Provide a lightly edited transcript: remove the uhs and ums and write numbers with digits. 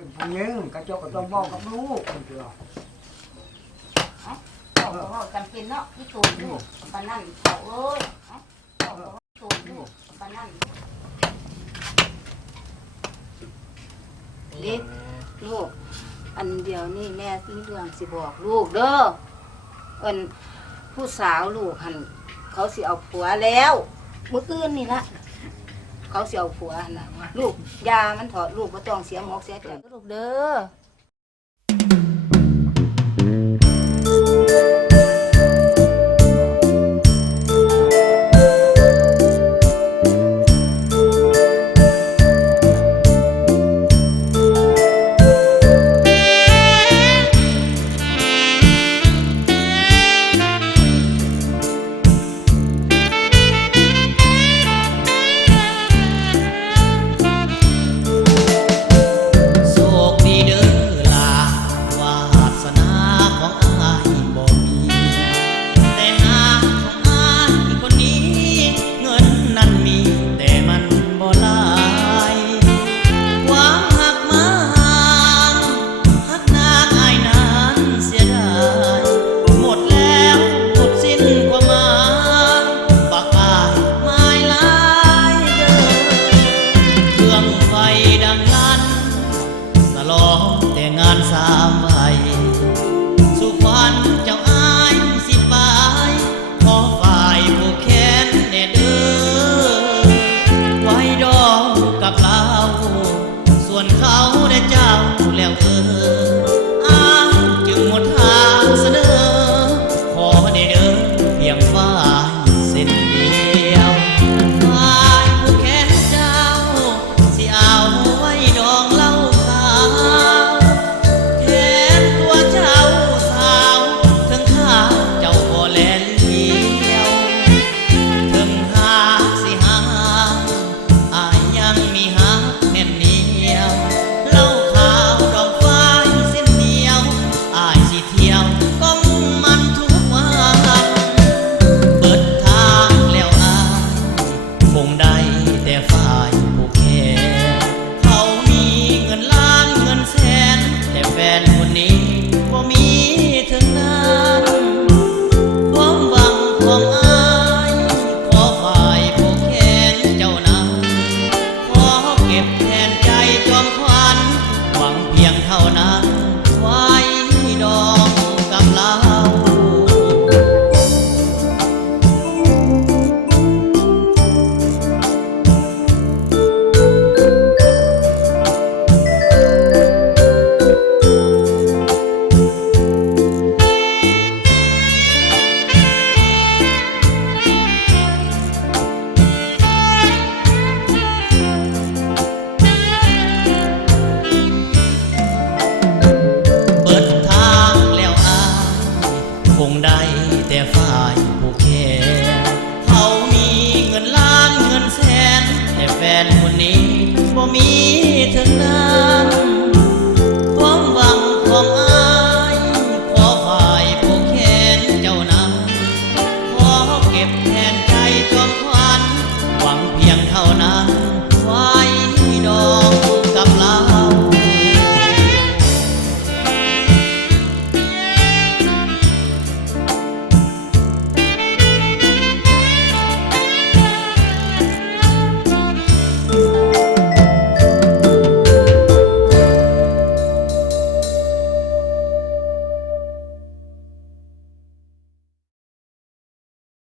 เป็นผู้หญิงกระจกก็ต้องบอกกับลูกคนเดียวเขาจำเป็นเนาะที่ตูนลูกปานนั่นเขาเอ้ยเขาตูนลูกปานนั่นเล็กลูกอันเดียวนี่แม่มีเรื่องสิบอกลูกเด้อผู้สาวลูกหันเขาสิเอาผัวแล้วเมื่อคืนนี่ละเขาสิเอาผัวน่ะลูกยามันถอดลูกบ่ต้องเสียหมอกเสียใจลูกเด้อบ่มี